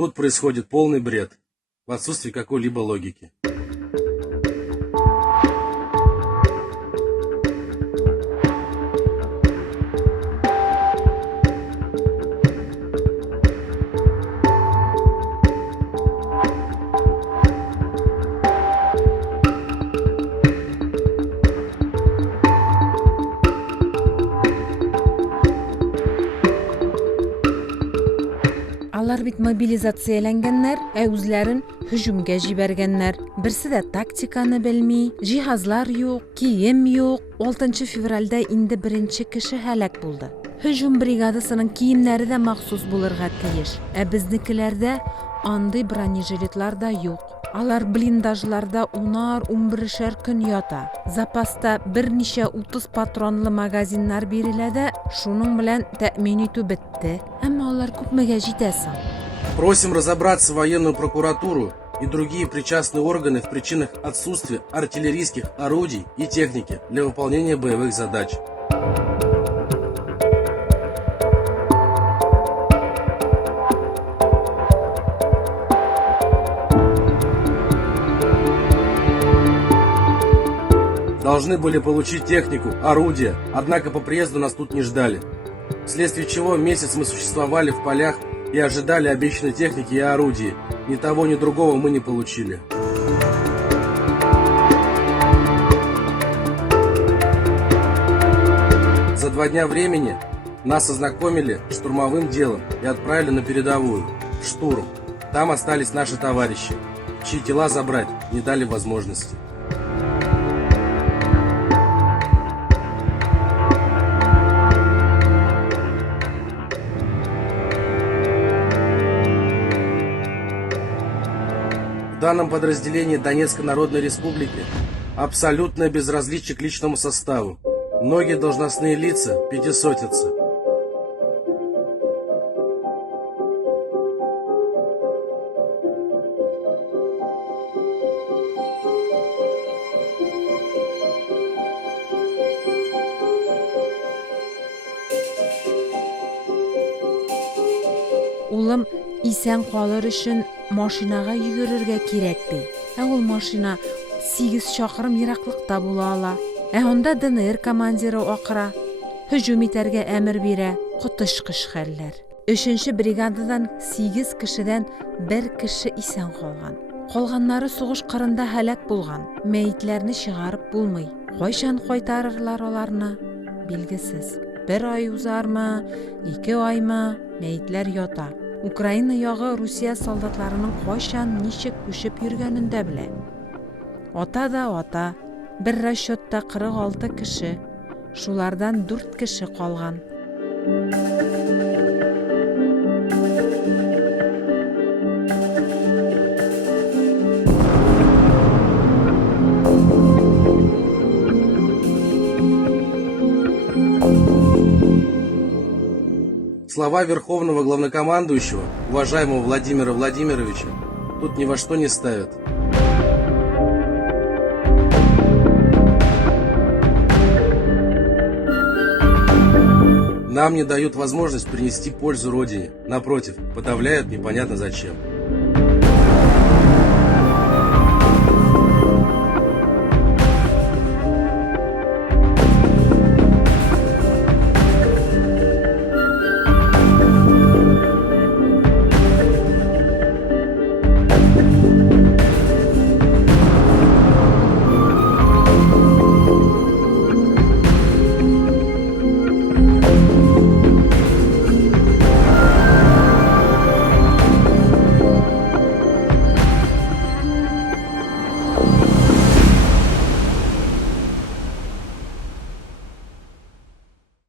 Тут происходит полный бред, в отсутствии какой-либо логики. Алар бит мобилизацияланганнар, үзләрен һөҗүмгә җибәргәннәр. Берсе дә тактиканы белми, җиһазлар юк, кием юк. 6 февральдә инде беренче кеше һәлак булды. Һөҗүм бригадасының киемнәре дә махсус булырга тиеш. Безнекеләрдә андый бронежилетлар да юк. Алар блиндажларда 10-11 көн ята. Запаста берничә 30 патронлы магазиннар бирелә дә, шуның белән тәэмин итү бетте. Әмма алар күпмегә җитә соң? Просим разобраться военную прокуратуру и другие причастные органы в причинах отсутствия артиллерийских орудий и техники для выполнения боевых задач. Должны были получить технику, орудия, однако по приезду нас тут не ждали. Вследствие чего месяц мы существовали в полях и ожидали обещанной техники и орудий. Ни того, ни другого мы не получили. За 2 дня времени нас ознакомили с штурмовым делом и отправили на передовую, в штурм. Там остались наши товарищи, чьи тела забрать не дали возможности. В данном подразделении Донецкой Народной Республики абсолютное безразличие к личному составу. Многие должностные лица пятисотятся. Улым исән калыр өчен машинага йөгерергә кирәк ди. Ул машина 8 чакрым ераклыкта була ала. Анда ДНР командиры акыра, һөҗүм итәргә әмер бирә. Котышкыш хәлләр. 3-нче бригададан 8 кешедән 1 кеше исән калган. Калганнары сугыш кырында һәлак булган. Мәйетләрне чыгарып булмый. Кайчан кайтарырлар аларны? Билгесез. 1 ай узармы, 2 аймы, мәйетләр ята. Украина ягы Русия солдатларының кайчан ничек күчеп йөргәнен дә белә. Ата да ата. Бер расчетта 46 кеше. Шулардан 4 кеше калган. Слова Верховного Главнокомандующего, уважаемого Владимира Владимировича, тут ни во что не ставят. Нам не дают возможность принести пользу Родине. Напротив, подавляют непонятно зачем.